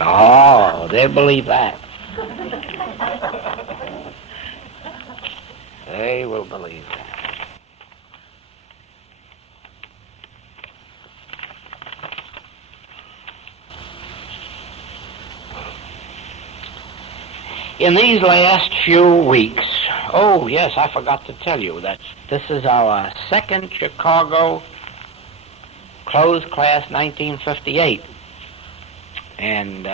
Oh, they believe that. They will believe that. In these last few weeks, oh yes, I forgot to tell you that this is our second Chicago closed class 1958. And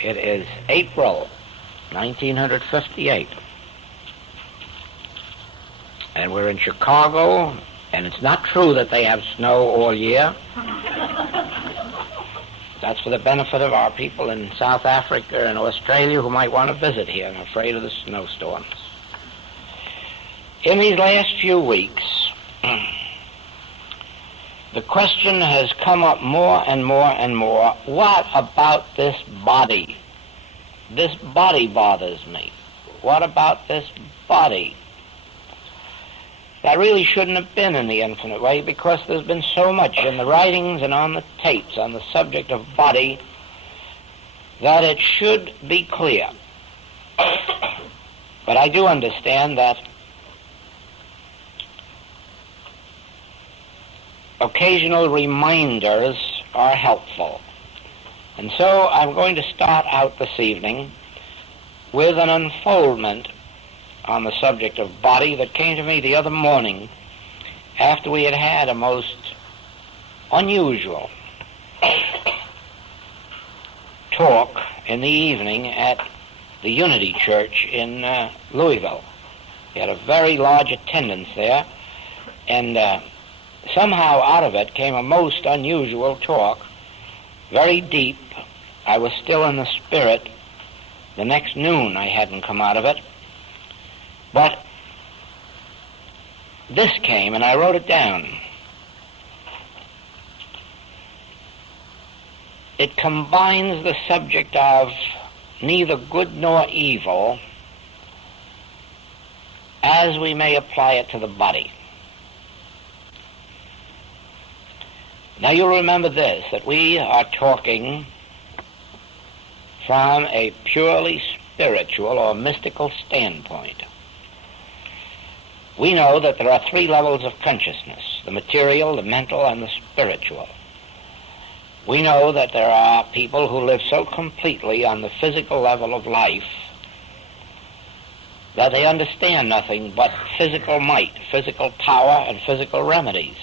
it is April 1958. And we're in Chicago, and it's not true that they have snow all year. That's for the benefit of our people in South Africa and Australia who might want to visit here and are afraid of the snowstorms. In these last few weeks, the question has come up more and more and more, what about this body? This body bothers me. What about this body? That really shouldn't have been in the infinite way, because there's been so much in the writings and on the tapes on the subject of body that it should be clear. But I do understand that occasional reminders are helpful. And so I'm going to start out this evening with an unfoldment on the subject of body that came to me the other morning after we had had a most unusual talk in the evening at the Unity Church in Louisville. We had a very large attendance there, and somehow out of it came a most unusual talk, very deep. I was still in the spirit. The next noon I hadn't come out of it. But this came, and I wrote it down. It combines the subject of neither good nor evil as we may apply it to the body. Now you'll remember this, that we are talking from a purely spiritual or mystical standpoint. We know that there are three levels of consciousness, the material, the mental, and the spiritual. We know that there are people who live so completely on the physical level of life that they understand nothing but physical might, physical power, and physical remedies.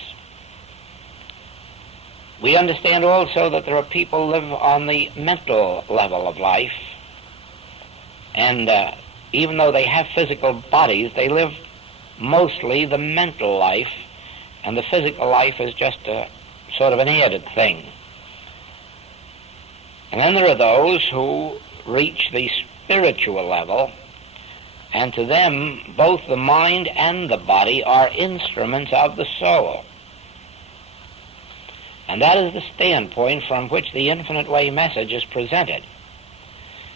We understand also that there are people who live on the mental level of life, and even though they have physical bodies, they live mostly the mental life, and the physical life is just a sort of an added thing. And then there are those who reach the spiritual level, and to them both the mind and the body are instruments of the soul. And that is the standpoint from which the Infinite Way message is presented.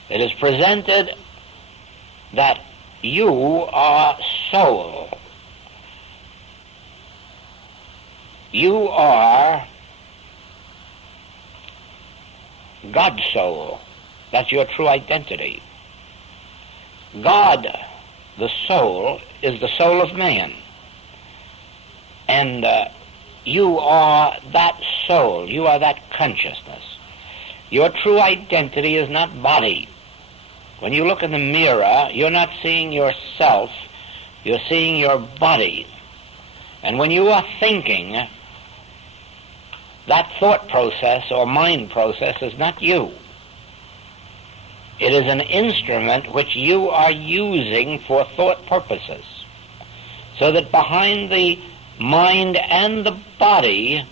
It is presented that you are soul. You are God's soul. That's your true identity. God, the soul, is the soul of man. And you are that soul. You are that consciousness. Your true identity is not body. When you look in the mirror, you're not seeing yourself, you're seeing your body. And when you are thinking, that thought process or mind process is not you. It is an instrument which you are using for thought purposes. So that behind the mind and the body,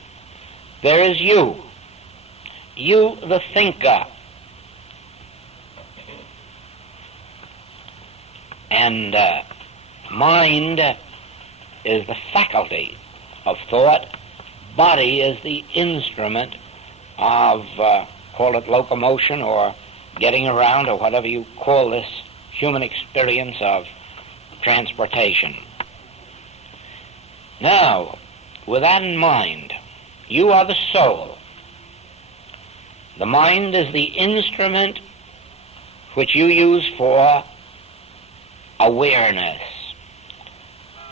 there is you. You, the thinker. And mind is the faculty of thought. Body is the instrument of, call it locomotion or getting around or whatever you call this human experience of transportation. Now, with that in mind, you are the soul. The mind is the instrument which you use for awareness,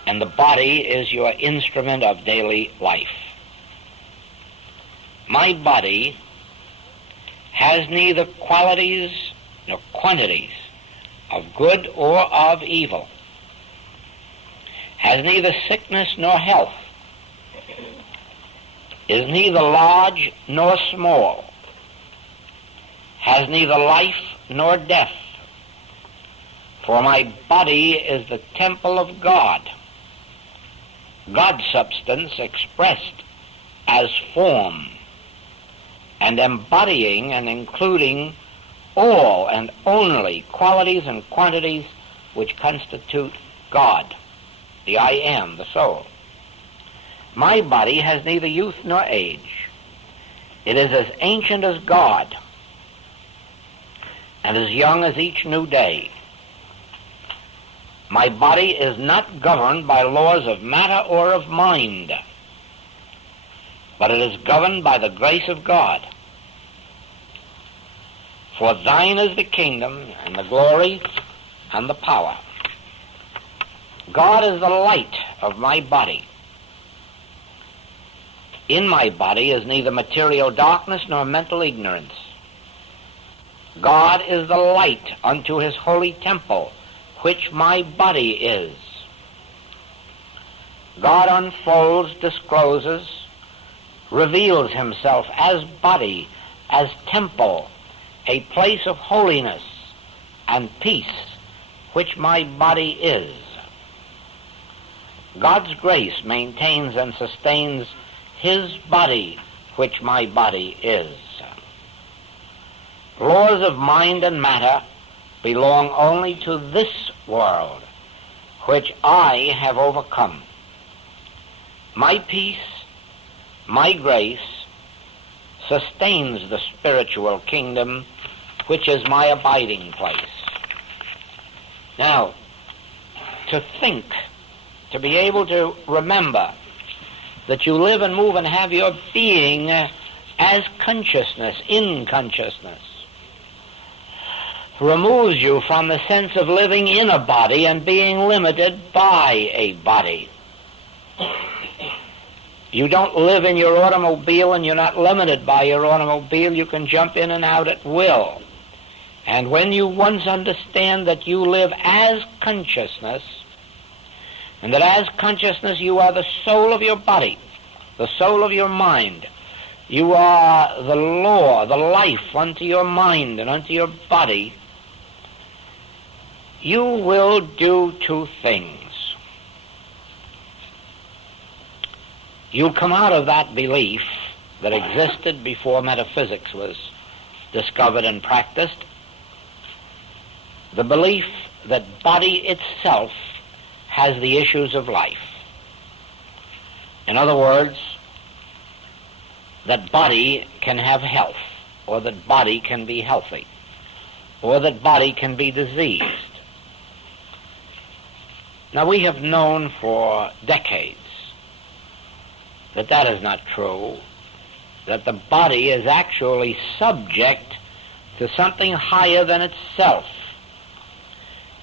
and the body is your instrument of daily life. My body has neither qualities nor quantities of good or of evil, has neither sickness nor health, is neither large nor small, has neither life nor death. For my body is the temple of God, God's substance expressed as form, and embodying and including all and only qualities and quantities which constitute God, the I Am, the soul. My body has neither youth nor age. It is as ancient as God, and as young as each new day. My body is not governed by laws of matter or of mind, but it is governed by the grace of God. For thine is the kingdom, and the glory, and the power. God is the light of my body. In my body is neither material darkness nor mental ignorance. God is the light unto his holy temple, which my body is. God unfolds, discloses, reveals himself as body, as temple, a place of holiness and peace, which my body is. God's grace maintains and sustains his body, which my body is. Laws of mind and matter belong only to this world, which I have overcome. My peace, my grace, sustains the spiritual kingdom, which is my abiding place. Now, to think, to be able to remember that you live and move and have your being as consciousness, in consciousness, removes you from the sense of living in a body and being limited by a body. You don't live in your automobile and you're not limited by your automobile. You can jump in and out at will. And when you once understand that you live as consciousness, and that as consciousness you are the soul of your body, the soul of your mind, you are the law, the life unto your mind and unto your body, you will do two things. You'll come out of that belief that existed before metaphysics was discovered and practiced, the belief that body itself has the issues of life. In other words, that body can have health, or that body can be healthy, or that body can be diseased. Now, we have known for decades that that is not true, that the body is actually subject to something higher than itself.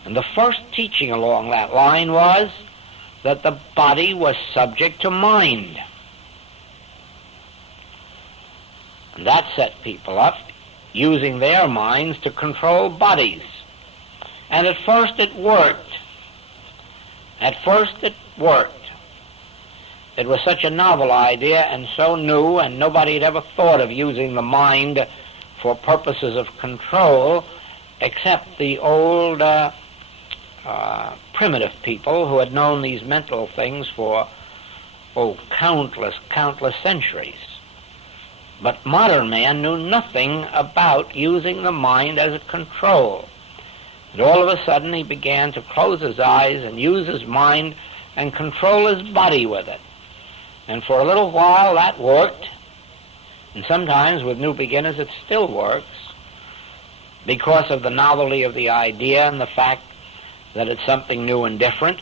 And the first teaching along that line was that the body was subject to mind. And that set people up using their minds to control bodies. And at first it worked. It was such a novel idea and so new, and nobody had ever thought of using the mind for purposes of control except the old primitive people who had known these mental things for, countless centuries. But modern man knew nothing about using the mind as a control. And all of a sudden he began to close his eyes and use his mind and control his body with it. And for a little while that worked, and sometimes with new beginners it still works, because of the novelty of the idea and the fact that it's something new and different,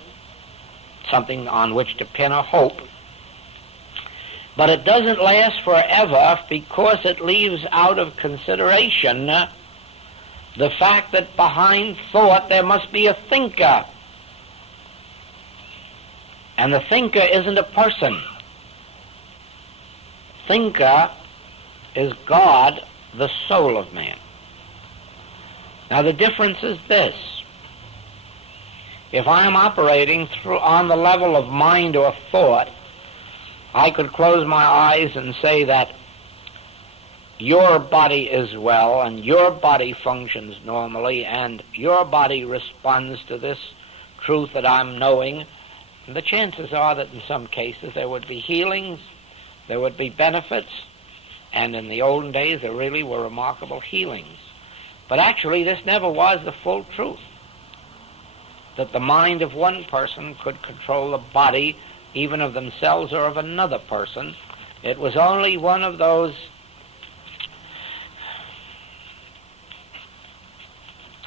something on which to pin a hope. But it doesn't last forever because it leaves out of consideration the fact that behind thought there must be a thinker. And the thinker isn't a person. Thinker is God, the soul of man. Now the difference is this. If I am operating on the level of mind or thought, I could close my eyes and say that your body is well and your body functions normally and your body responds to this truth that I'm knowing. And the chances are that in some cases there would be healings, there would be benefits, and in the olden days there really were remarkable healings. But actually this never was the full truth, that the mind of one person could control the body even of themselves or of another person. It was only one of those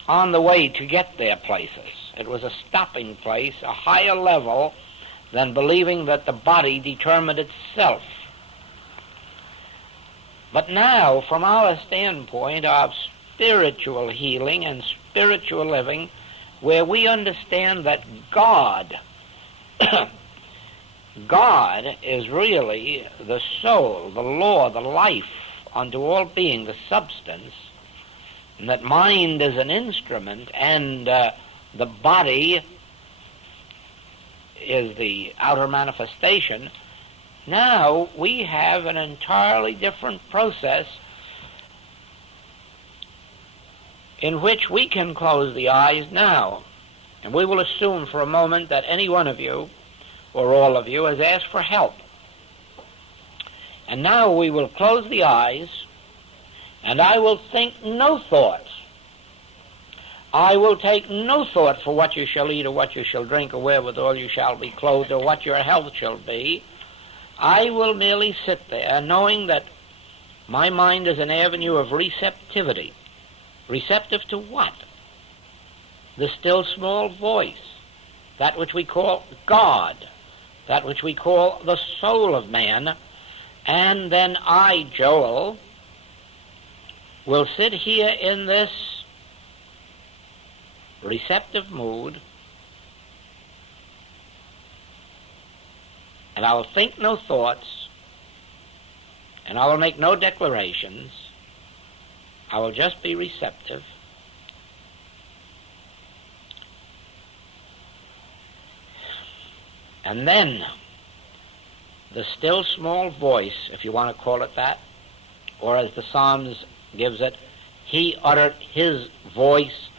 on the way to get there places. It was a stopping place, a higher level than believing that the body determined itself. But now, from our standpoint of spiritual healing and spiritual living, where we understand that God is really the soul, the law, the life unto all being, the substance, and that mind is an instrument, and the body is the outer manifestation. Now we have an entirely different process in which we can close the eyes now. And we will assume for a moment that any one of you, or all of you, has asked for help. And now we will close the eyes, and I will think no thoughts. I will take no thought for what you shall eat or what you shall drink or wherewithal you shall be clothed or what your health shall be. I will merely sit there knowing that my mind is an avenue of receptivity. Receptive to what? The still small voice, that which we call God, that which we call the soul of man. And then I, Joel, will sit here in this receptive mood, and I will think no thoughts, and I will make no declarations. I will just be receptive. And then the still small voice, if you want to call it that, or as the Psalms gives it, he uttered his voice,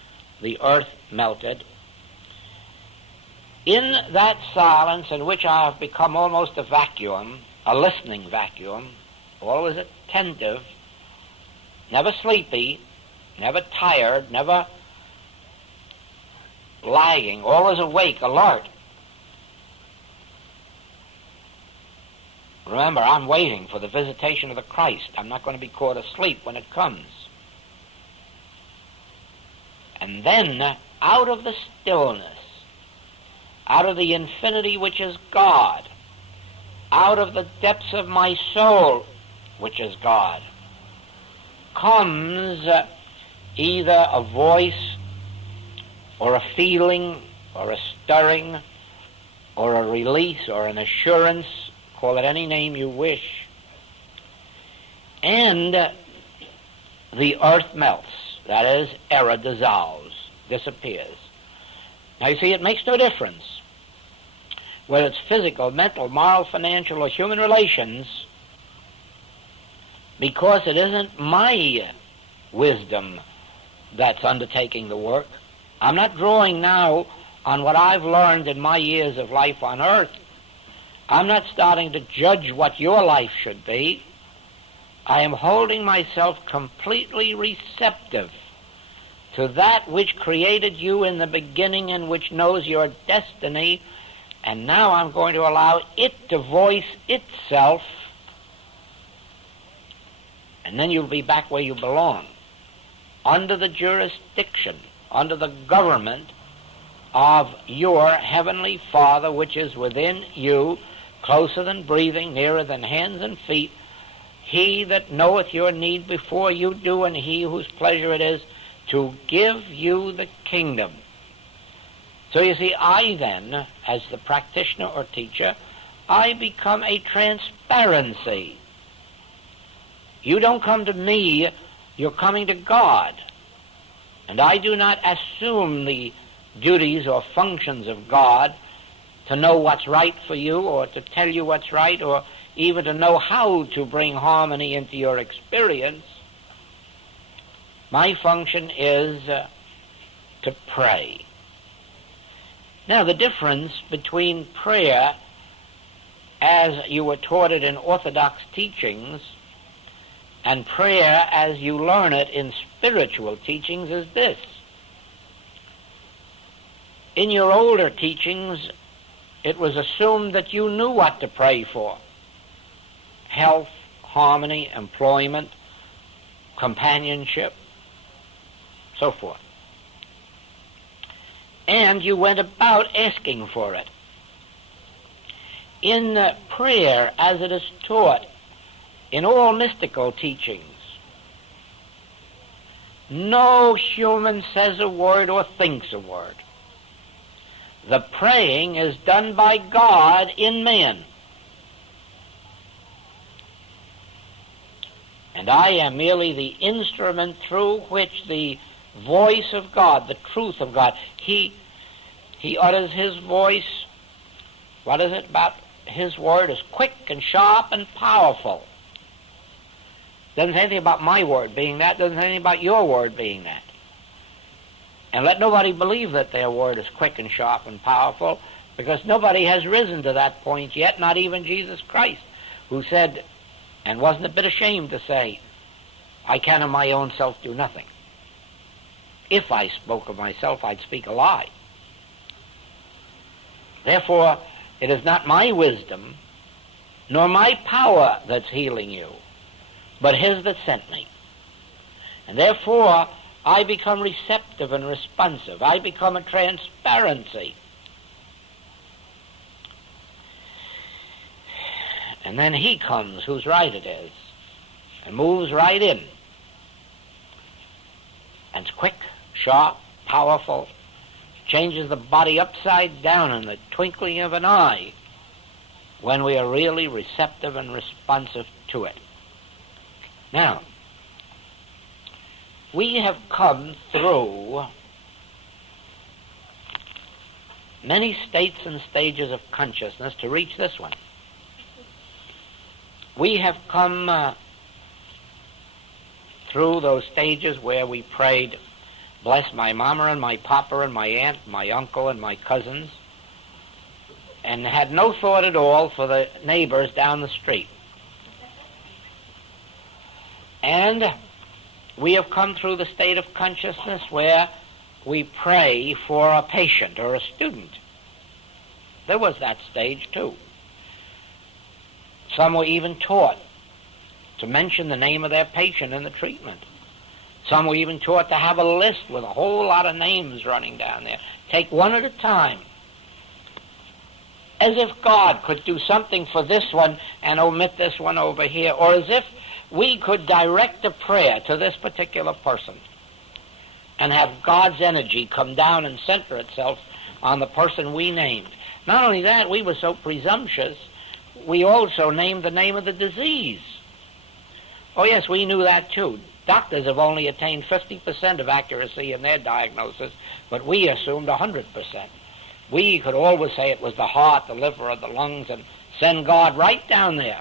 the earth melted. In that silence in which I have become almost a vacuum, a listening vacuum, always attentive, never sleepy, never tired, never lagging, always awake, alert. Remember, I'm waiting for the visitation of the Christ. I'm not going to be caught asleep when it comes. And then, out of the stillness, out of the infinity which is God, out of the depths of my soul, which is God, comes either a voice or a feeling or a stirring or a release or an assurance, call it any name you wish, and the earth melts. That is, error dissolves, disappears. Now you see, it makes no difference whether it's physical, mental, moral, financial, or human relations, because it isn't my wisdom that's undertaking the work. I'm not drawing now on what I've learned in my years of life on earth. I'm not starting to judge what your life should be. I am holding myself completely receptive to that which created you in the beginning and which knows your destiny, and now I'm going to allow it to voice itself, and then you'll be back where you belong, under the jurisdiction, under the government of your Heavenly Father which is within you, closer than breathing, nearer than hands and feet, he that knoweth your need before you do, and he whose pleasure it is to give you the kingdom. So you see, I then, as the practitioner or teacher, I become a transparency. You don't come to me, you're coming to God. And I do not assume the duties or functions of God to know what's right for you, or to tell you what's right, or even to know how to bring harmony into your experience. My function is to pray. Now, the difference between prayer as you were taught it in Orthodox teachings and prayer as you learn it in spiritual teachings is this. In your older teachings, it was assumed that you knew what to pray for. Health, harmony, employment, companionship, so forth. And you went about asking for it. In prayer, as it is taught in all mystical teachings, no human says a word or thinks a word. The praying is done by God in man. And I am merely the instrument through which the voice of God, the truth of God, He utters His voice. What is it about His word? Is quick and sharp and powerful. Doesn't say anything about my word being that. Doesn't say anything about your word being that. And let nobody believe that their word is quick and sharp and powerful, because nobody has risen to that point yet, not even Jesus Christ, who said, and wasn't a bit ashamed to say, I can of my own self do nothing. If I spoke of myself, I'd speak a lie. Therefore, it is not my wisdom, nor my power that's healing you, but His that sent me. And therefore, I become receptive and responsive. I become a transparency. And then He comes, whose right it is, and moves right in. And it's quick, sharp, powerful, changes the body upside down in the twinkling of an eye when we are really receptive and responsive to it. Now, we have come through many states and stages of consciousness to reach this one. We have come through those stages where we prayed, bless my mama and my papa and my aunt, my uncle and my cousins, and had no thought at all for the neighbors down the street. And we have come through the state of consciousness where we pray for a patient or a student. There was that stage too. Some were even taught to mention the name of their patient in the treatment. Some were even taught to have a list with a whole lot of names running down there. Take one at a time. As if God could do something for this one and omit this one over here, or as if we could direct a prayer to this particular person and have God's energy come down and center itself on the person we named. Not only that, we were so presumptuous, we also named the name of the disease. Oh yes, we knew that too. Doctors have only attained 50% of accuracy in their diagnosis, but we assumed 100%. We could always say it was the heart, the liver, or the lungs, and send God right down there.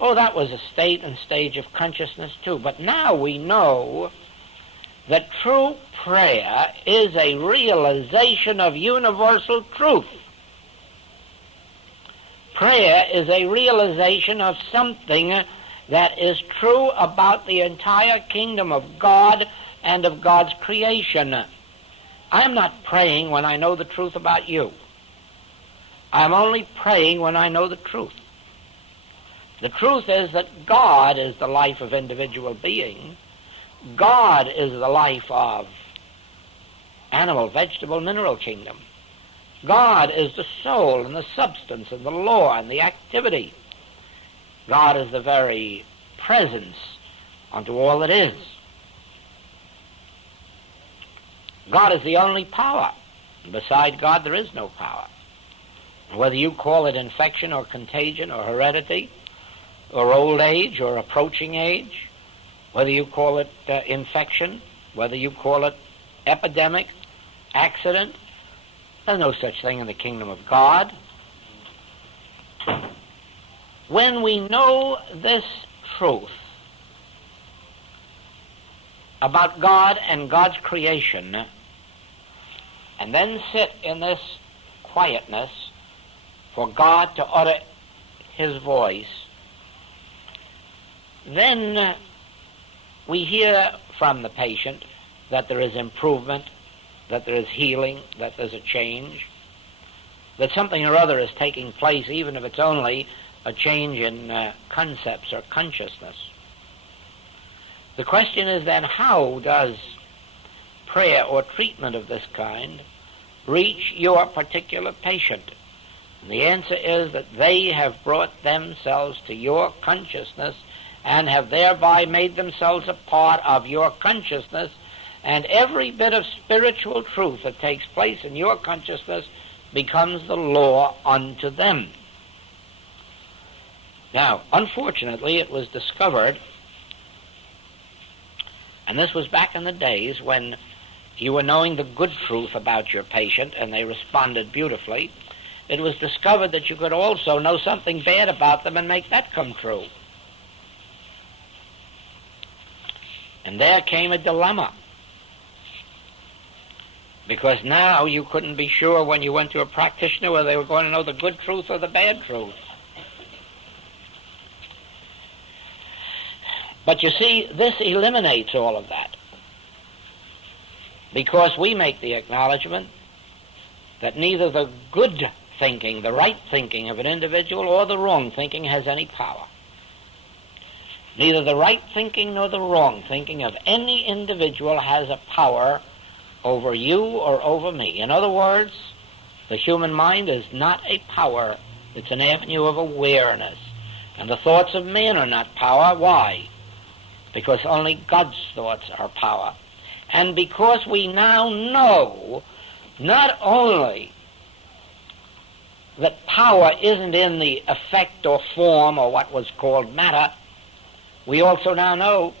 Oh, that was a state and stage of consciousness too. But now we know that true prayer is a realization of universal truth. Prayer is a realization of something that is true about the entire kingdom of God and of God's creation. I'm not praying when I know the truth about you. I'm only praying when I know the truth. The truth is that God is the life of individual beings. God is the life of animal, vegetable, mineral kingdom. God is the soul and the substance and the law and the activity. God is the very presence unto all that is. God is the only power. And beside God there is no power. Whether you call it infection or contagion or heredity or old age or approaching age, whether you call it infection, whether you call it epidemic, accident, there's no such thing in the kingdom of God. When we know this truth about God and God's creation, and then sit in this quietness for God to utter his voice, then we hear from the patient that there is improvement, that there is healing, that there's a change, that something or other is taking place, even if it's only a change in concepts or consciousness. The question is then, how does prayer or treatment of this kind reach your particular patient? And the answer is that they have brought themselves to your consciousness and have thereby made themselves a part of your consciousness, and every bit of spiritual truth that takes place in your consciousness becomes the law unto them. Now, unfortunately, it was discovered, and this was back in the days when you were knowing the good truth about your patient and they responded beautifully, it was discovered that you could also know something bad about them and make that come true. And there came a dilemma, because now you couldn't be sure when you went to a practitioner whether they were going to know the good truth or the bad truth. But you see, this eliminates all of that, because we make the acknowledgement that neither the good thinking, the right thinking of an individual, or the wrong thinking has any power. Neither the right thinking nor the wrong thinking of any individual has a power over you or over me. In other words, the human mind is not a power. It's an avenue of awareness. And the thoughts of man are not power. Why? Because only God's thoughts are power. And because we now know not only that power isn't in the effect or form or what was called matter, we also now know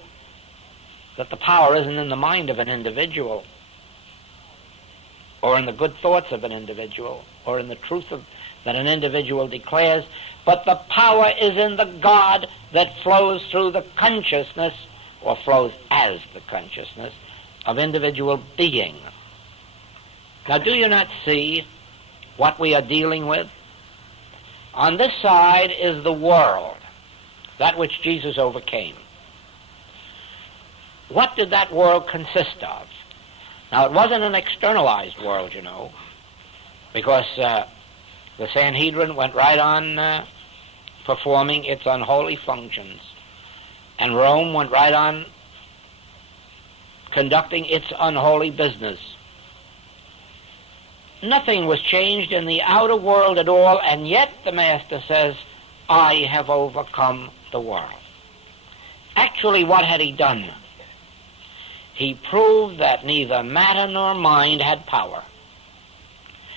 that the power isn't in the mind of an individual, or in the good thoughts of an individual, or in the truth that an individual declares, but the power is in the God that flows through the consciousness, or flows as the consciousness, of individual being. Now, do you not see what we are dealing with? On this side is the world, that which Jesus overcame. What did that world consist of? Now, it wasn't an externalized world, you know, because the Sanhedrin went right on performing its unholy functions, and Rome went right on conducting its unholy business. Nothing was changed in the outer world at all, and yet the Master says, I have overcome the world. Actually, what had he done? He proved that neither matter nor mind had power.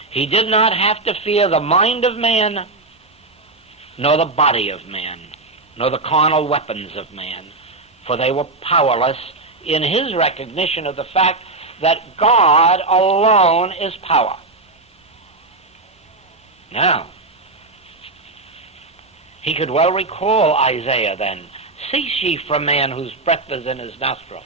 He did not have to fear the mind of man, nor the body of man, nor the carnal weapons of man, for they were powerless in his recognition of the fact that God alone is power. Now, he could well recall Isaiah then, cease ye from man whose breath is in his nostril.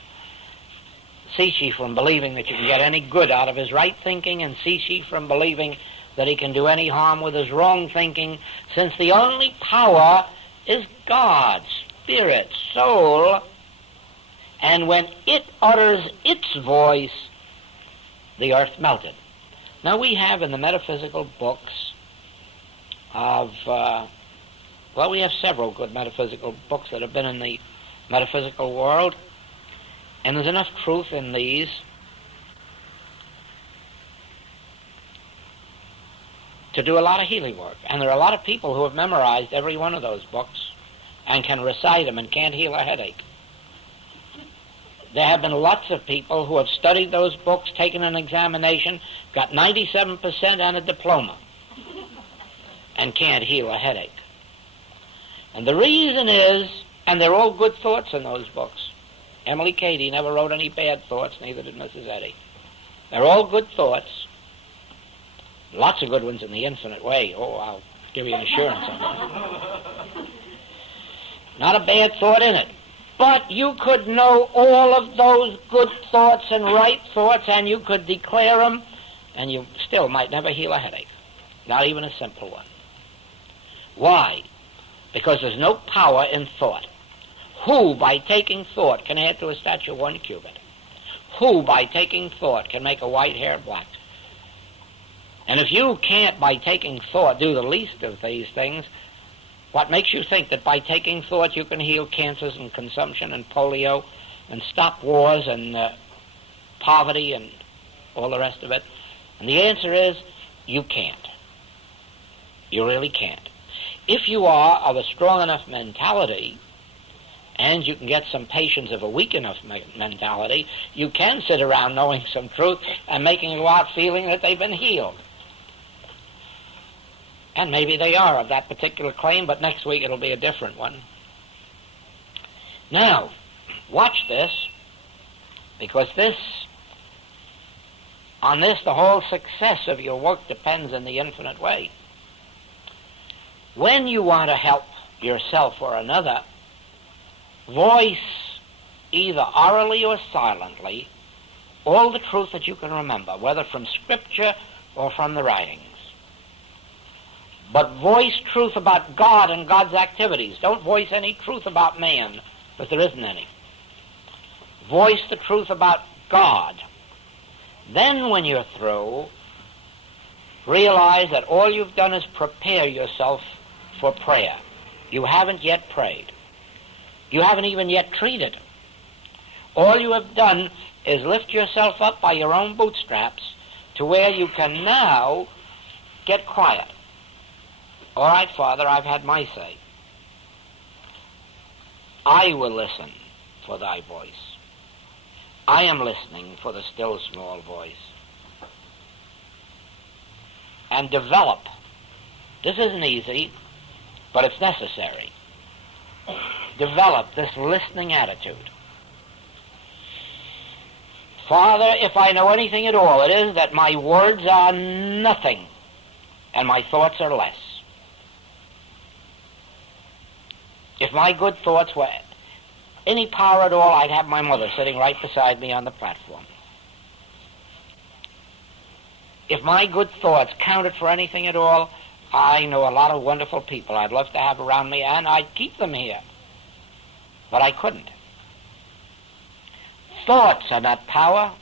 Cease ye from believing that you can get any good out of his right thinking, and cease ye from believing that he can do any harm with his wrong thinking, since the only power is God, spirit, soul, and when it utters its voice, the earth melted. Now we have in the metaphysical books of, we have several good metaphysical books that have been in the metaphysical world, and there's enough truth in these to do a lot of healing work. And there are a lot of people who have memorized every one of those books and can recite them and can't heal a headache. There have been lots of people who have studied those books, taken an examination, got 97% and a diploma, and can't heal a headache. And the reason is, and they're all good thoughts in those books. Emily Cady never wrote any bad thoughts, neither did Mrs. Eddy. They're all good thoughts. Lots of good ones in the infinite way. Oh, I'll give you an assurance on that. Not a bad thought in it. But you could know all of those good thoughts and right thoughts, and you could declare them, and you still might never heal a headache. Not even a simple one. Why? Because there's no power in thought. Who, by taking thought, can add to a statue 1 cubit? Who, by taking thought, can make a white hair black? And if you can't, by taking thought, do the least of these things, what makes you think that by taking thought you can heal cancers and consumption and polio and stop wars and poverty and all the rest of it? And the answer is, you can't. You really can't. If you are of a strong enough mentality, and you can get some patients of a weak enough mentality, you can sit around knowing some truth and making go out feeling that they've been healed. And maybe they are of that particular claim, but next week it'll be a different one. Now, watch this, because on this the whole success of your work depends in the infinite way. When you want to help yourself or another, voice, either orally or silently, all the truth that you can remember, whether from Scripture or from the writings. But voice truth about God and God's activities. Don't voice any truth about man, because there isn't any. Voice the truth about God. Then when you're through, realize that all you've done is prepare yourself for prayer. You haven't yet prayed. You haven't even yet treated. All you have done is lift yourself up by your own bootstraps to where you can now get quiet. All right, Father, I've had my say. I will listen for thy voice. I am listening for the still small voice. And develop. This isn't easy, but it's necessary. Develop this listening attitude. Father, if I know anything at all, it is that my words are nothing and my thoughts are less. If my good thoughts were any power at all, I'd have my mother sitting right beside me on the platform. If my good thoughts counted for anything at all, I know a lot of wonderful people I'd love to have around me, and I'd keep them here. But I couldn't. Thoughts are not power.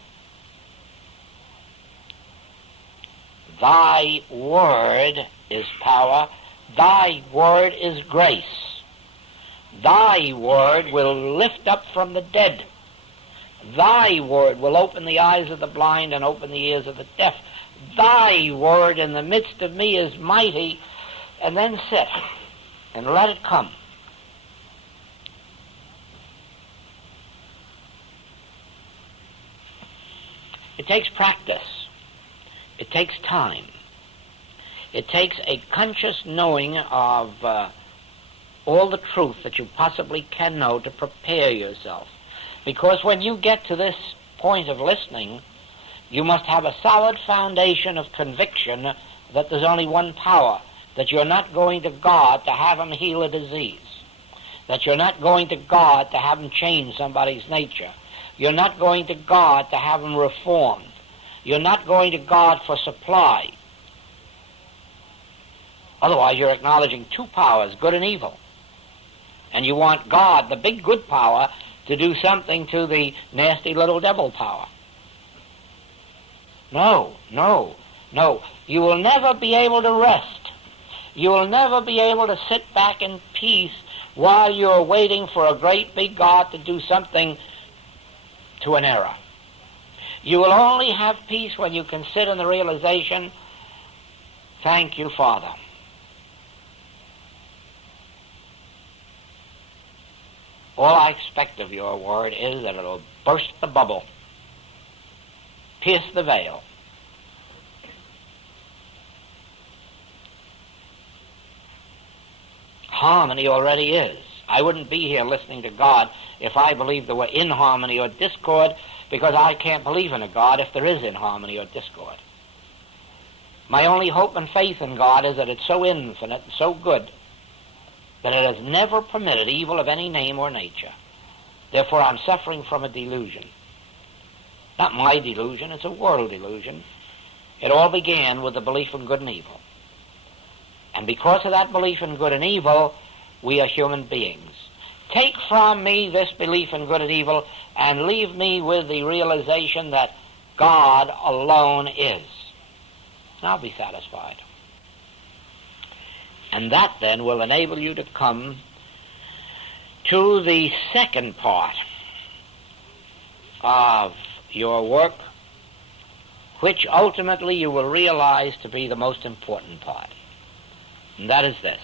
Thy word is power. Thy word is grace. Thy word will lift up from the dead. Thy word will open the eyes of the blind and open the ears of the deaf. Thy word in the midst of me is mighty. And then sit and let it come. It takes practice. It takes time. It takes a conscious knowing of all the truth that you possibly can know to prepare yourself. Because when you get to this point of listening, you must have a solid foundation of conviction that there's only one power, that you're not going to God to have him heal a disease, that you're not going to God to have him change somebody's nature, you're not going to God to have him reformed, you're not going to God for supply. Otherwise, you're acknowledging two powers, good and evil. And you want God, the big good power, to do something to the nasty little devil power. No, no, no. You will never be able to rest. You will never be able to sit back in peace while you're waiting for a great big God to do something to an error. You will only have peace when you can sit in the realization Thank you, Father. All I expect of your word is that it will burst the bubble, pierce the veil. Harmony already is. I wouldn't be here listening to God if I believed there were inharmony or discord, because I can't believe in a God if there is inharmony or discord. My only hope and faith in God is that it's so infinite and so good that it has never permitted evil of any name or nature. Therefore, I'm suffering from a delusion. Not my delusion, it's a world delusion. It all began with the belief in good and evil. And because of that belief in good and evil, we are human beings. Take from me this belief in good and evil and leave me with the realization that God alone is. And I'll be satisfied. And that then will enable you to come to the second part of your work, which ultimately you will realize to be the most important part. And that is this.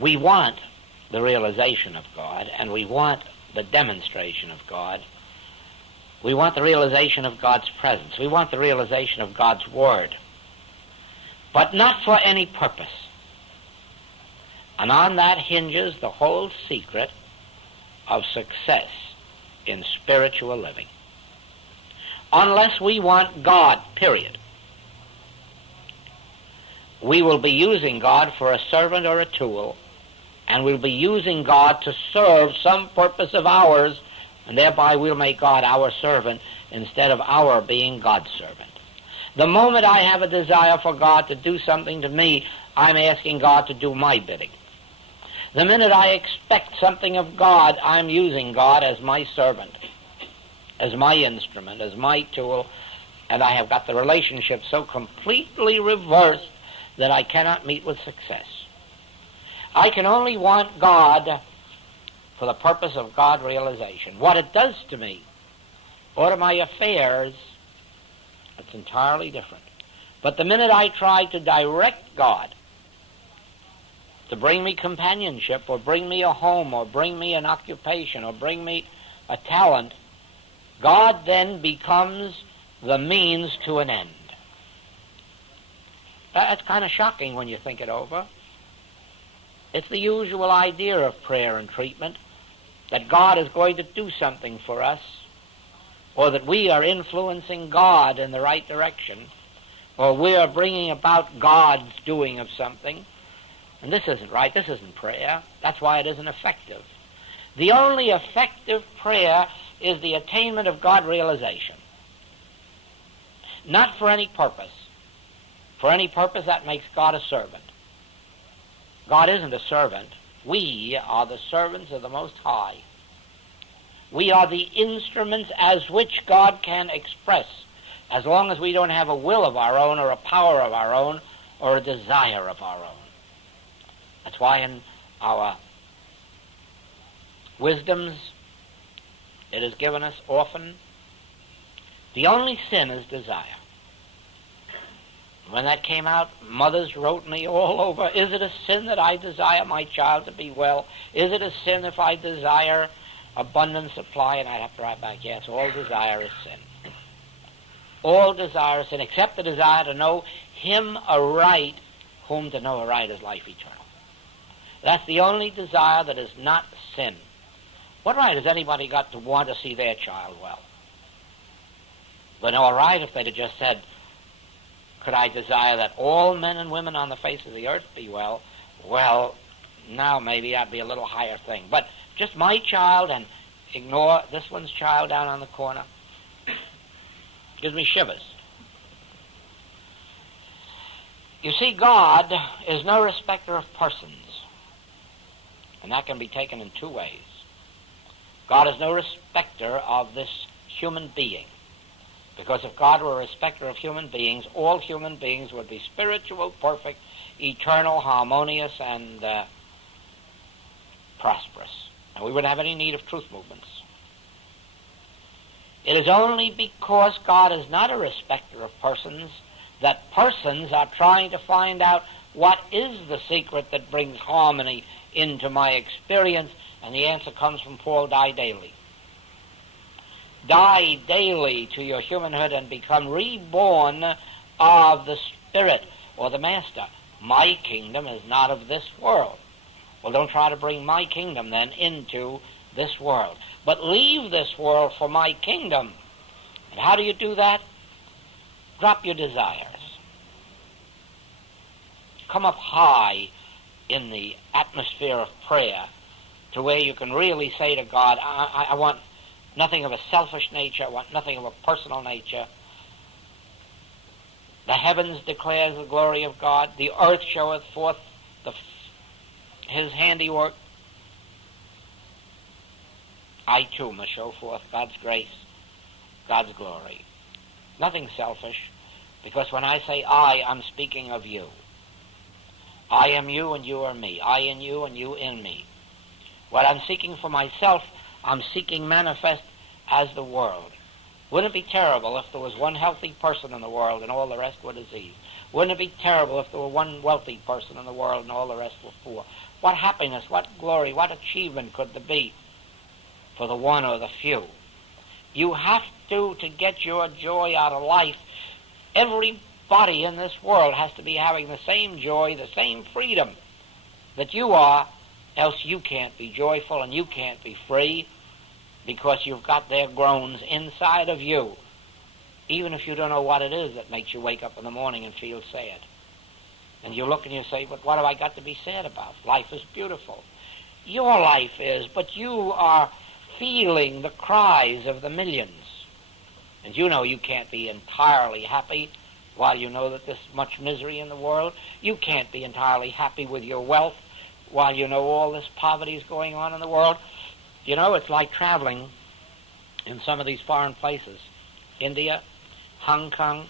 We want the realization of God, and we want the demonstration of God. We want the realization of God's presence. We want the realization of God's Word. But not for any purpose. And on that hinges the whole secret of success in spiritual living. Unless we want God, period, we will be using God for a servant or a tool, and we'll be using God to serve some purpose of ours, and thereby we'll make God our servant instead of our being God's servant. The moment I have a desire for God to do something to me, I'm asking God to do my bidding. The minute I expect something of God, I'm using God as my servant, as my instrument, as my tool, and I have got the relationship so completely reversed that I cannot meet with success. I can only want God for the purpose of God realization. What it does to me or to my affairs, it's entirely different. But the minute I try to direct God to bring me companionship, or bring me a home, or bring me an occupation, or bring me a talent, God then becomes the means to an end. That's kind of shocking when you think it over. It's the usual idea of prayer and treatment, that God is going to do something for us, or that we are influencing God in the right direction, or we are bringing about God's doing of something. And this isn't right. This isn't prayer. That's why it isn't effective. The only effective prayer is the attainment of God realization. Not for any purpose. For any purpose that makes God a servant. God isn't a servant. We are the servants of the Most High. We are the instruments as which God can express, as long as we don't have a will of our own, or a power of our own, or a desire of our own. That's why in our wisdoms it is given us often, the only sin is desire. When that came out, mothers wrote me all over, is it a sin that I desire my child to be well? Is it a sin if I desire abundant supply? And I'd have to write back, yes, all desire is sin. All desire is sin, except the desire to know him aright, whom to know aright is life eternal. That's the only desire that is not sin. What right has anybody got to want to see their child well? But all right if they'd have just said, could I desire that all men and women on the face of the earth be well? Well, now maybe that'd be a little higher thing. But just my child, and ignore this one's child down on the corner, gives me shivers. You see, God is no respecter of persons. And that can be taken in two ways. God is no respecter of this human being. Because if God were a respecter of human beings, all human beings would be spiritual, perfect, eternal, harmonious, and prosperous. And we wouldn't have any need of truth movements. It is only because God is not a respecter of persons that persons are trying to find out what is the secret that brings harmony into my experience, and the answer comes from Paul: die daily. Die daily to your humanhood and become reborn of the Spirit or the Master. My kingdom is not of this world. Well, don't try to bring my kingdom then into this world, but leave this world for my kingdom. And how do you do that? Drop your desires. Come up high in the atmosphere of prayer to where you can really say to God, I want nothing of a selfish nature. I want nothing of a personal nature. The heavens declares the glory of God. The earth showeth forth his handiwork. I too must show forth God's grace, God's glory. Nothing selfish, because when I say I, I'm speaking of you. I am you and you are me. I in you and you in me. What I'm seeking for myself, I'm seeking manifest as the world. Wouldn't it be terrible if there was one healthy person in the world and all the rest were disease? Wouldn't it be terrible if there were one wealthy person in the world and all the rest were poor? What happiness, what glory, what achievement could there be for the one or the few? You have to get your joy out of life. Everybody in this world has to be having the same joy, the same freedom that you are, else you can't be joyful and you can't be free, because you've got their groans inside of you, even if you don't know what it is that makes you wake up in the morning and feel sad. And you look and you say, but what have I got to be sad about? Life is beautiful. Your life is, but you are feeling the cries of the millions. And you know you can't be entirely happy while you know that there's much misery in the world. You can't be entirely happy with your wealth while you know all this poverty is going on in the world. You know, it's like traveling in some of these foreign places. India, Hong Kong.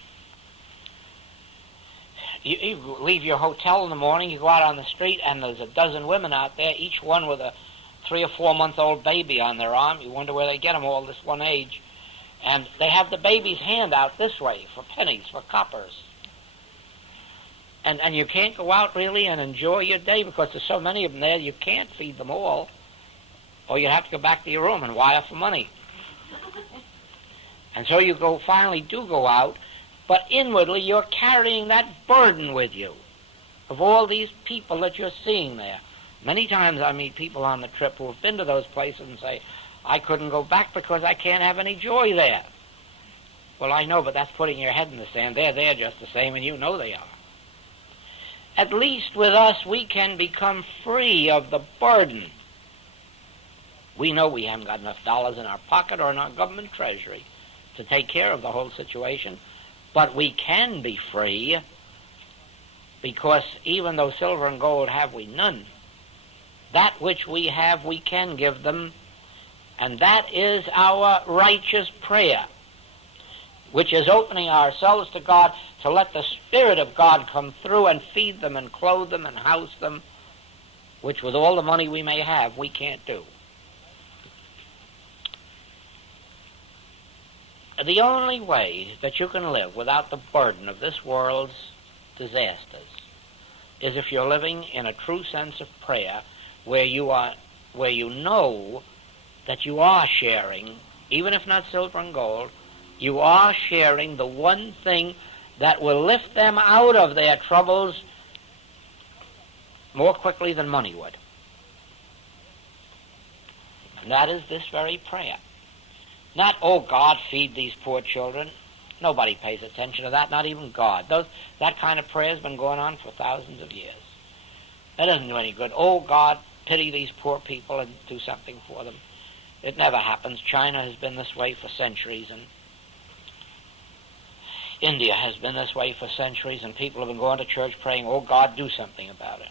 You leave your hotel in the morning, you go out on the street, and there's a dozen women out there, each one with a 3 or 4 month old baby on their arm. You wonder where they get them all this one age. And they have the baby's hand out this way for pennies, for coppers. And you can't go out really and enjoy your day because there's so many of them there, you can't feed them all. Or you have to go back to your room and wire for money. And so you finally do go out, but inwardly you're carrying that burden with you of all these people that you're seeing there. Many times I meet people on the trip who have been to those places and say, I couldn't go back because I can't have any joy there. Well, I know, but that's putting your head in the sand. They're there just the same, and you know they are. At least with us, we can become free of the burden. We know we haven't got enough dollars in our pocket or in our government treasury to take care of the whole situation, but we can be free, because even though silver and gold have we none, that which we have we can give them, and that is our righteous prayer, which is opening ourselves to God to let the Spirit of God come through and feed them and clothe them and house them, which with all the money we may have, we can't do. The only way that you can live without the burden of this world's disasters is if you're living in a true sense of prayer, where you know that you are sharing, even if not silver and gold, you are sharing the one thing that will lift them out of their troubles more quickly than money would. And that is this very prayer. Not, oh, God, feed these poor children. Nobody pays attention to that, not even God. That kind of prayer has been going on for thousands of years. That doesn't do any good. Oh, God, pity these poor people and do something for them. It never happens. China has been this way for centuries, and India has been this way for centuries, and people have been going to church praying, oh, God, do something about it.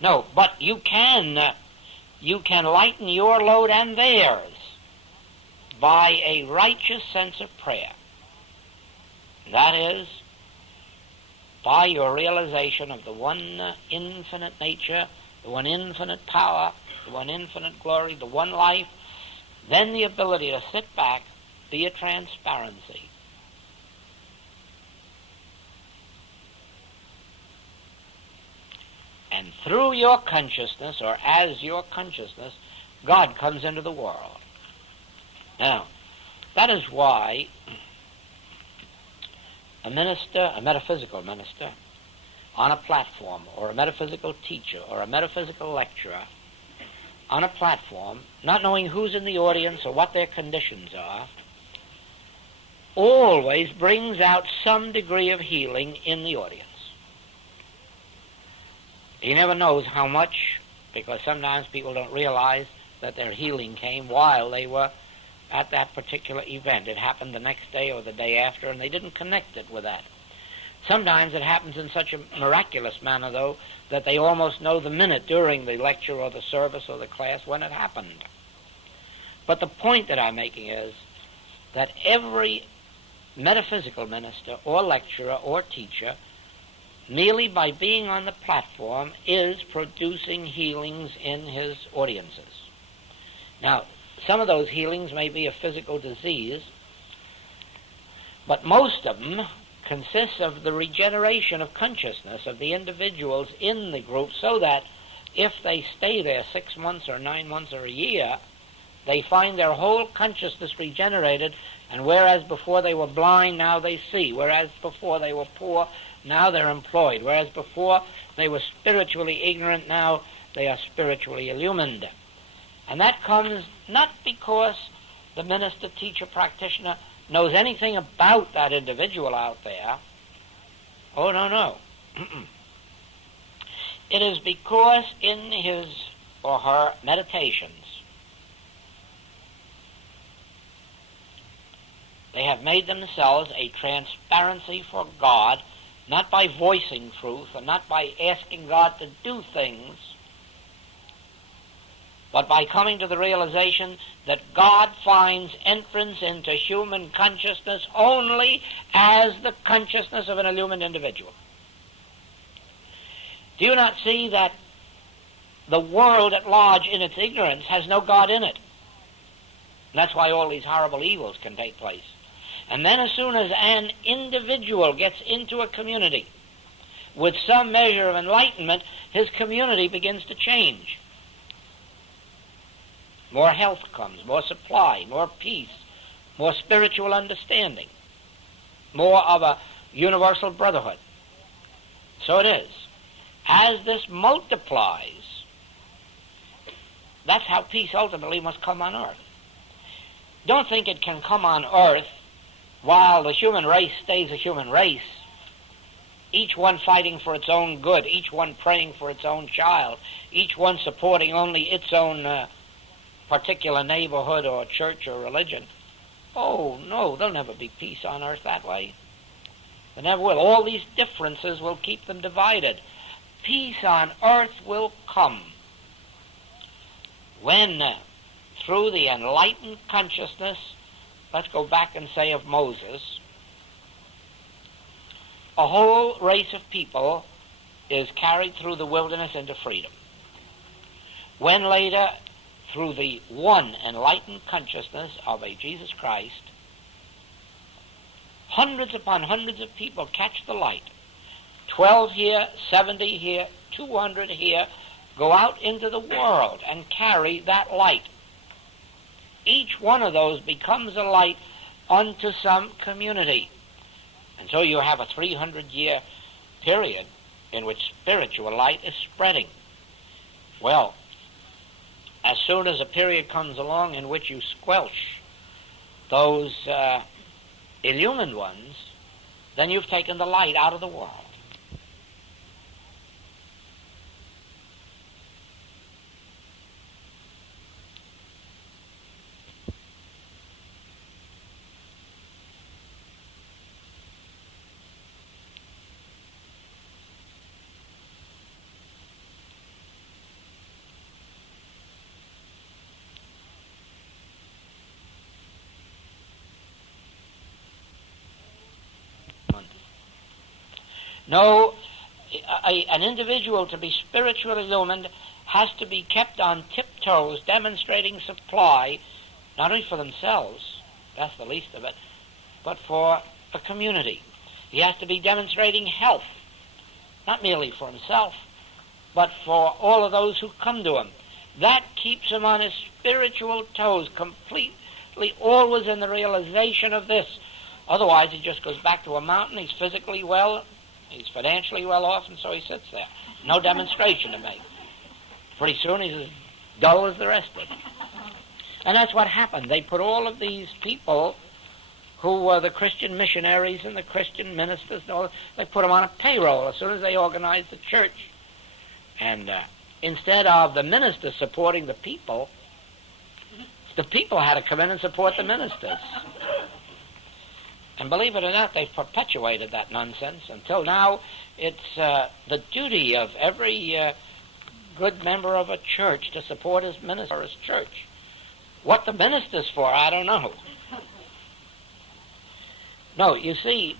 No, but you can lighten your load and theirs by a righteous sense of prayer. That is, by your realization of the one infinite nature, the one infinite power, the one infinite glory, the one life, then the ability to sit back, be a transparency. And through your consciousness, or as your consciousness, God comes into the world. Now, that is why a minister, a metaphysical minister, on a platform, or a metaphysical teacher, or a metaphysical lecturer, on a platform, not knowing who's in the audience or what their conditions are, always brings out some degree of healing in the audience. He never knows how much, because sometimes people don't realize that their healing came while they were at that particular event. It happened the next day or the day after, and they didn't connect it with that. Sometimes it happens in such a miraculous manner, though, that they almost know the minute during the lecture or the service or the class when it happened. But the point that I'm making is that every metaphysical minister or lecturer or teacher, merely by being on the platform, is producing healings in his audiences. Now, some of those healings may be a physical disease, but most of them consists of the regeneration of consciousness of the individuals in the group, so that if they stay there 6 months or 9 months or a year, they find their whole consciousness regenerated, and whereas before they were blind, now they see. Whereas before they were poor, now they're employed. Whereas before they were spiritually ignorant, now they are spiritually illumined. And that comes not because the minister, teacher, practitioner knows anything about that individual out there. Oh, no. It is because in his or her meditations, they have made themselves a transparency for God, not by voicing truth and not by asking God to do things, but by coming to the realization that God finds entrance into human consciousness only as the consciousness of an illumined individual. Do you not see that the world at large in its ignorance has no God in it? And that's why all these horrible evils can take place. And then as soon as an individual gets into a community with some measure of enlightenment, his community begins to change. More health comes, more supply, more peace, more spiritual understanding, more of a universal brotherhood. So it is. As this multiplies, that's how peace ultimately must come on earth. Don't think it can come on earth while the human race stays a human race, each one fighting for its own good, each one praying for its own child, each one supporting only its own particular neighborhood or church or religion. Oh, no, there'll never be peace on earth that way. There never will. All these differences will keep them divided. Peace on earth will come when, through the enlightened consciousness, let's go back and say of Moses, a whole race of people is carried through the wilderness into freedom. When later, through the one enlightened consciousness of a Jesus Christ, hundreds upon hundreds of people catch the light. 12 here, 70 here, 200 here, go out into the world and carry that light. Each one of those becomes a light unto some community. And so you have a 300-year period in which spiritual light is spreading. Well, as soon as a period comes along in which you squelch those illumined ones, then you've taken the light out of the world. No, an individual to be spiritually illumined has to be kept on tiptoes, demonstrating supply not only for themselves, that's the least of it, but for a community. He has to be demonstrating health, not merely for himself, but for all of those who come to him. That keeps him on his spiritual toes, completely always in the realization of this. Otherwise, he just goes back to a mountain. He's physically well, he's financially well off, and so he sits there. No demonstration to make. Pretty soon he's as dull as the rest of them. And that's what happened. They put all of these people who were the Christian missionaries and the Christian ministers, and all, they put them on a payroll as soon as they organized the church. And instead of the ministers supporting the people had to come in and support the ministers. And believe it or not, they've perpetuated that nonsense until now. It's the duty of every good member of a church to support his minister or his church. What the minister's for, I don't know. No, you see,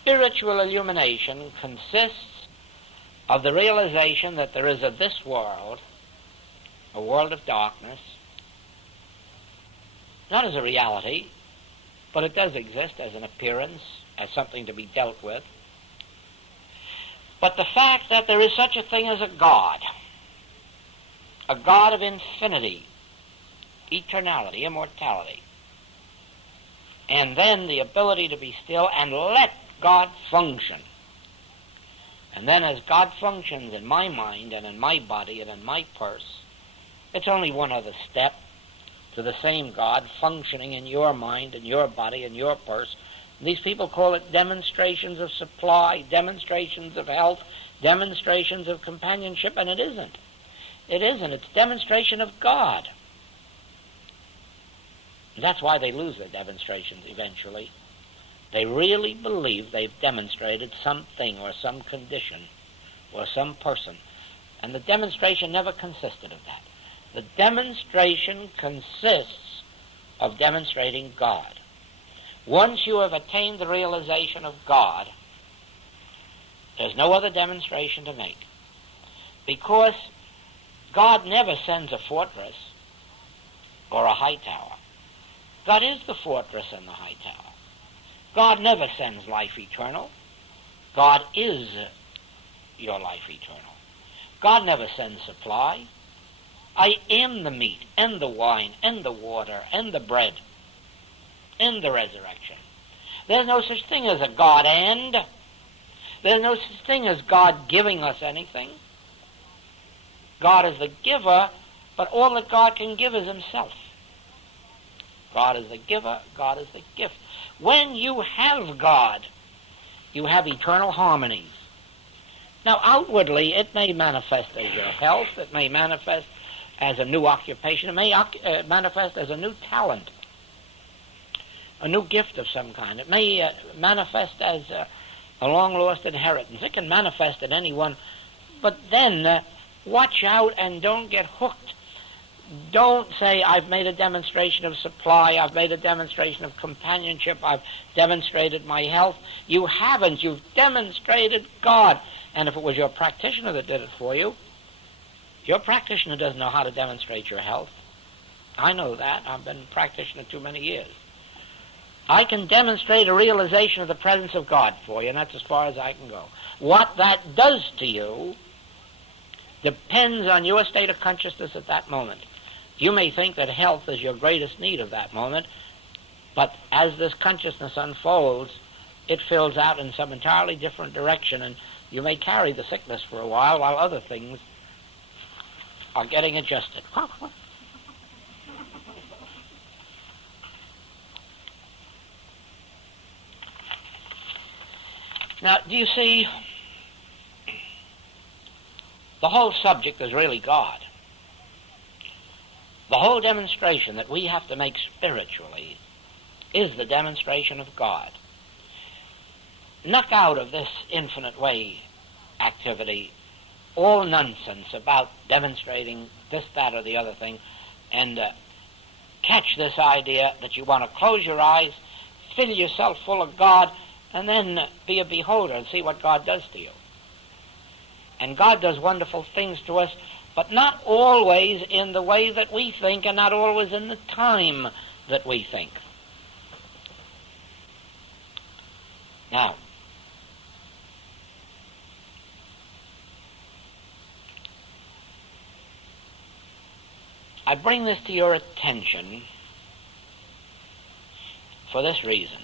spiritual illumination consists of the realization that there is of this world, a world of darkness, not as a reality, but it does exist as an appearance, as something to be dealt with. But the fact that there is such a thing as a God of infinity, eternality, immortality, and then the ability to be still and let God function. And then as God functions in my mind and in my body and in my purse, it's only one other step to the same God functioning in your mind and your body and your purse. These people call it demonstrations of supply, demonstrations of health, demonstrations of companionship, and it isn't. It isn't. It's demonstration of God. And that's why they lose their demonstrations eventually. They really believe they've demonstrated something or some condition or some person. And the demonstration never consisted of that. The demonstration consists of demonstrating God. Once you have attained the realization of God, there's no other demonstration to make. Because God never sends a fortress or a high tower. God is the fortress and the high tower. God never sends life eternal. God is your life eternal. God never sends supply. I am the meat and the wine and the water and the bread and the resurrection. There's no such thing as a God and. There's no such thing as God giving us anything. God is the giver, but all that God can give is himself. God is the giver, God is the gift. When you have God, you have eternal harmonies. Now, outwardly, it may manifest as your health, it may manifest as a new occupation, it may manifest as a new talent, a new gift of some kind. It may manifest as a long-lost inheritance. It can manifest in anyone, but then watch out and don't get hooked. Don't say, I've made a demonstration of supply, I've made a demonstration of companionship, I've demonstrated my health. You haven't. You've demonstrated God. And if it was your practitioner that did it for you, your practitioner doesn't know how to demonstrate your health. I know that. I've been a practitioner too many years. I can demonstrate a realization of the presence of God for you, and that's as far as I can go. What that does to you depends on your state of consciousness at that moment. You may think that health is your greatest need of that moment, but as this consciousness unfolds, it fills out in some entirely different direction, and you may carry the sickness for a while other things are getting adjusted. Now, do you see, the whole subject is really God. The whole demonstration that we have to make spiritually is the demonstration of God. Knock out of this infinite way activity all nonsense about demonstrating this, that, or the other thing, and catch this idea that you want to close your eyes, fill yourself full of God, and then be a beholder and see what God does to you. And God does wonderful things to us but not always in the way that we think and not always in the time that we think. Now, I bring this to your attention for this reason.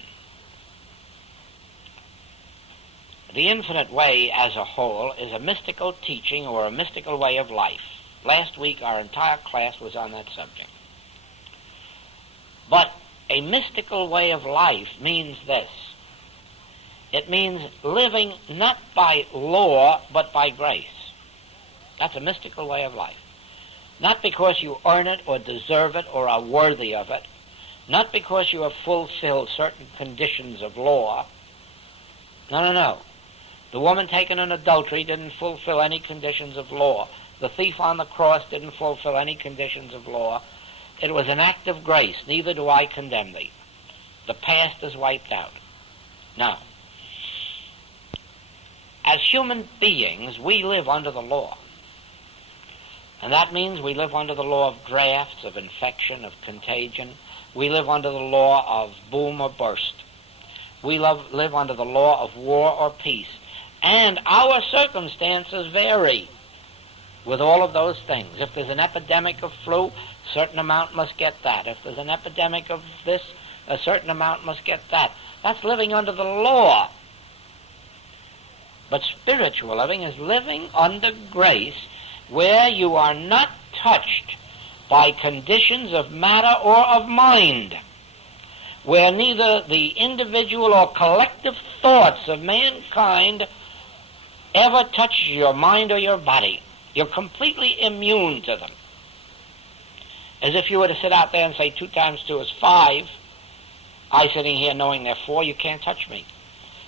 The infinite way as a whole is a mystical teaching or a mystical way of life. Last week our entire class was on that subject. But a mystical way of life means this. It means living not by law but by grace. That's a mystical way of life. Not because you earn it or deserve it or are worthy of it. Not because you have fulfilled certain conditions of law. No. The woman taken in adultery didn't fulfill any conditions of law. The thief on the cross didn't fulfill any conditions of law. It was an act of grace. Neither do I condemn thee. The past is wiped out. Now, as human beings, we live under the law. And that means we live under the law of drafts, of infection, of contagion. We live under the law of boom or burst. We live under the law of war or peace. And our circumstances vary with all of those things. If there's an epidemic of flu, a certain amount must get that. If there's an epidemic of this, a certain amount must get that. That's living under the law. But spiritual living is living under grace, where you are not touched by conditions of matter or of mind, where neither the individual or collective thoughts of mankind ever touches your mind or your body. You're completely immune to them. As if you were to sit out there and say 2 times 2 is 5, I sitting here knowing they're 4, you can't touch me.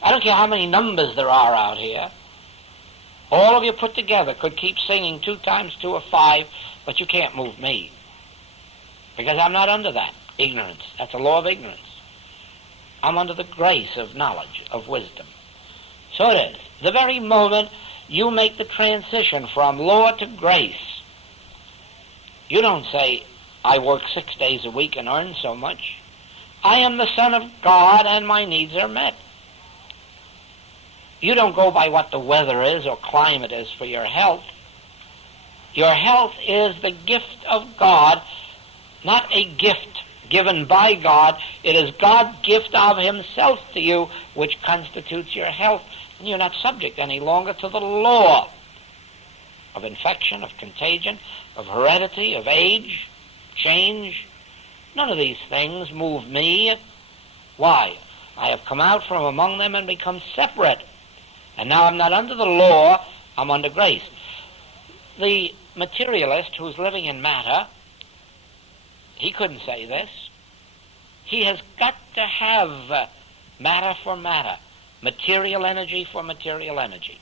I don't care how many numbers there are out here. All of you put together could keep singing 2 times 2 are 5, but you can't move me. Because I'm not under that ignorance. That's a law of ignorance. I'm under the grace of knowledge, of wisdom. So it is. The very moment you make the transition from law to grace, you don't say, I work 6 days a week and earn so much. I am the Son of God and my needs are met. You don't go by what the weather is or climate is for your health. Your health is the gift of God, not a gift given by God. It is God's gift of himself to you which constitutes your health. And you're not subject any longer to the law of infection, of contagion, of heredity, of age, change. None of these things move me. Why? I have come out from among them and become separate. And now I'm not under the law, I'm under grace. The materialist who's living in matter, he couldn't say this. He has got to have matter for matter, material energy for material energy.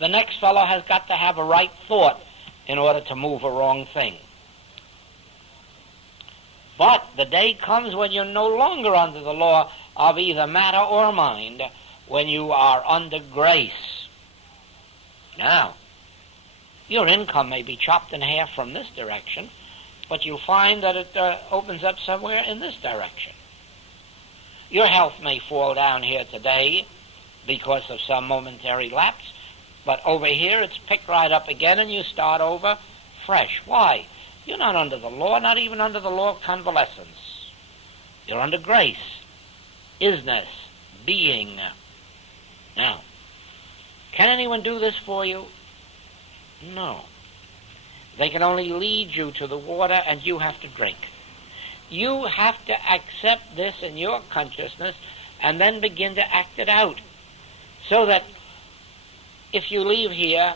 The next fellow has got to have a right thought in order to move a wrong thing. But the day comes when you're no longer under the law of either matter or mind, when you are under grace. Now, your income may be chopped in half from this direction, but you'll find that it opens up somewhere in this direction. Your health may fall down here today because of some momentary lapse, but over here it's picked right up again and you start over fresh. Why? You're not under the law, not even under the law of convalescence. You're under grace, isness, being. Now, can anyone do this for you? No. They can only lead you to the water and you have to drink. You have to accept this in your consciousness and then begin to act it out. So that if you leave here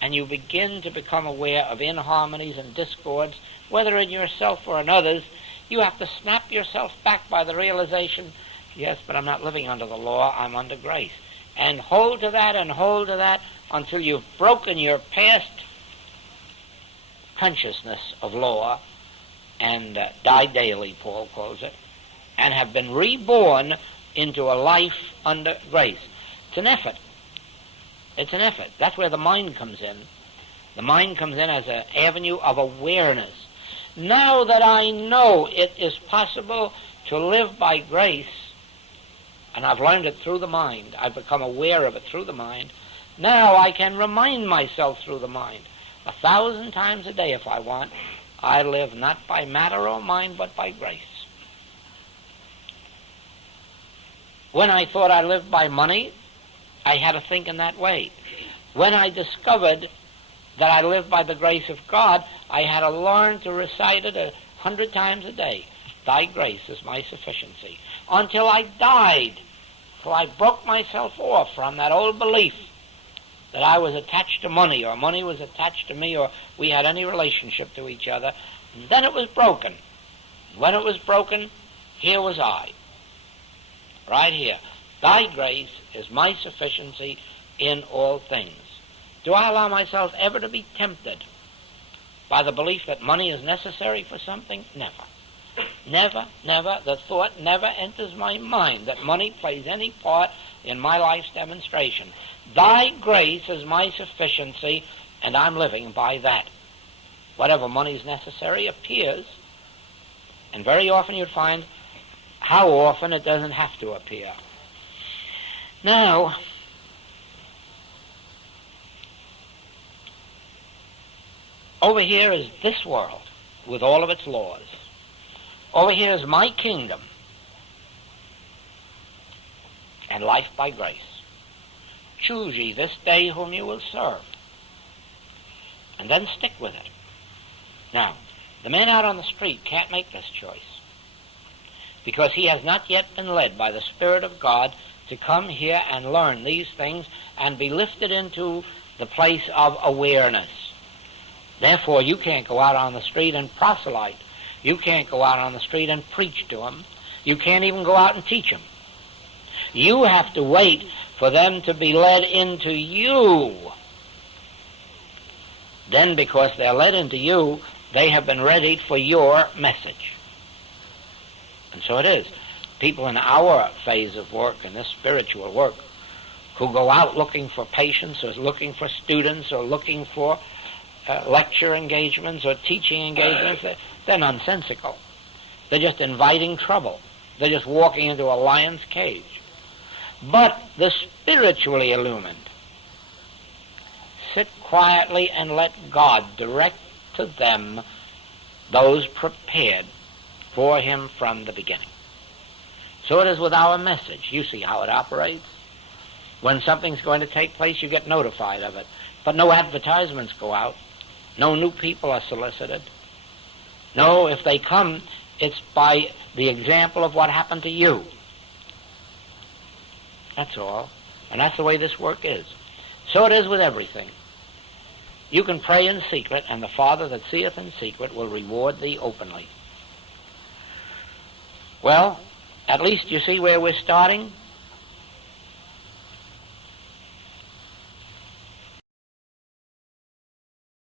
and you begin to become aware of inharmonies and discords, whether in yourself or in others, you have to snap yourself back by the realization, yes, but I'm not living under the law, I'm under grace. And hold to that and hold to that until you've broken your past consciousness of law and die daily, Paul calls it, and have been reborn into a life under grace. It's an effort. It's an effort. That's where the mind comes in. The mind comes in as an avenue of awareness. Now that I know it is possible to live by grace, and I've learned it through the mind, I've become aware of it through the mind, now I can remind myself through the mind 1,000 times a day if I want, I live not by matter or mind, but by grace. When I thought I lived by money, I had to think in that way. When I discovered that I lived by the grace of God, I had to learn to recite it 100 times a day. Thy grace is my sufficiency. Until I died, till I broke myself off from that old belief that I was attached to money, or money was attached to me, or we had any relationship to each other. And then it was broken. When it was broken, here was I. Right here. Thy grace is my sufficiency in all things. Do I allow myself ever to be tempted by the belief that money is necessary for something? Never. Never, never. The thought never enters my mind that money plays any part in my life's demonstration. Thy grace is my sufficiency, and I'm living by that. Whatever money is necessary appears, and very often you'd find how often it doesn't have to appear. Now, over here is this world with all of its laws. Over here is my kingdom and life by grace. Choose ye this day whom you will serve, and then stick with it. Now, the man out on the street can't make this choice because he has not yet been led by the Spirit of God to come here and learn these things and be lifted into the place of awareness. Therefore, you can't go out on the street and proselyte. You can't go out on the street and preach to them. You can't even go out and teach them. You have to wait for them to be led into you. Then, because they're led into you, they have been readied for your message. And so it is. People in our phase of work, in this spiritual work, who go out looking for patients or looking for students or looking for lecture engagements or teaching engagements, they're nonsensical. They're just inviting trouble. They're just walking into a lion's cage. But the spiritually illumined sit quietly and let God direct to them those prepared for him from the beginning. So it is with our message. You see how it operates. When something's going to take place, you get notified of it. But no advertisements go out. No new people are solicited. No, if they come, it's by the example of what happened to you. That's all. And that's the way this work is. So it is with everything. You can pray in secret, and the Father that seeth in secret will reward thee openly. Well, at least you see where we're starting.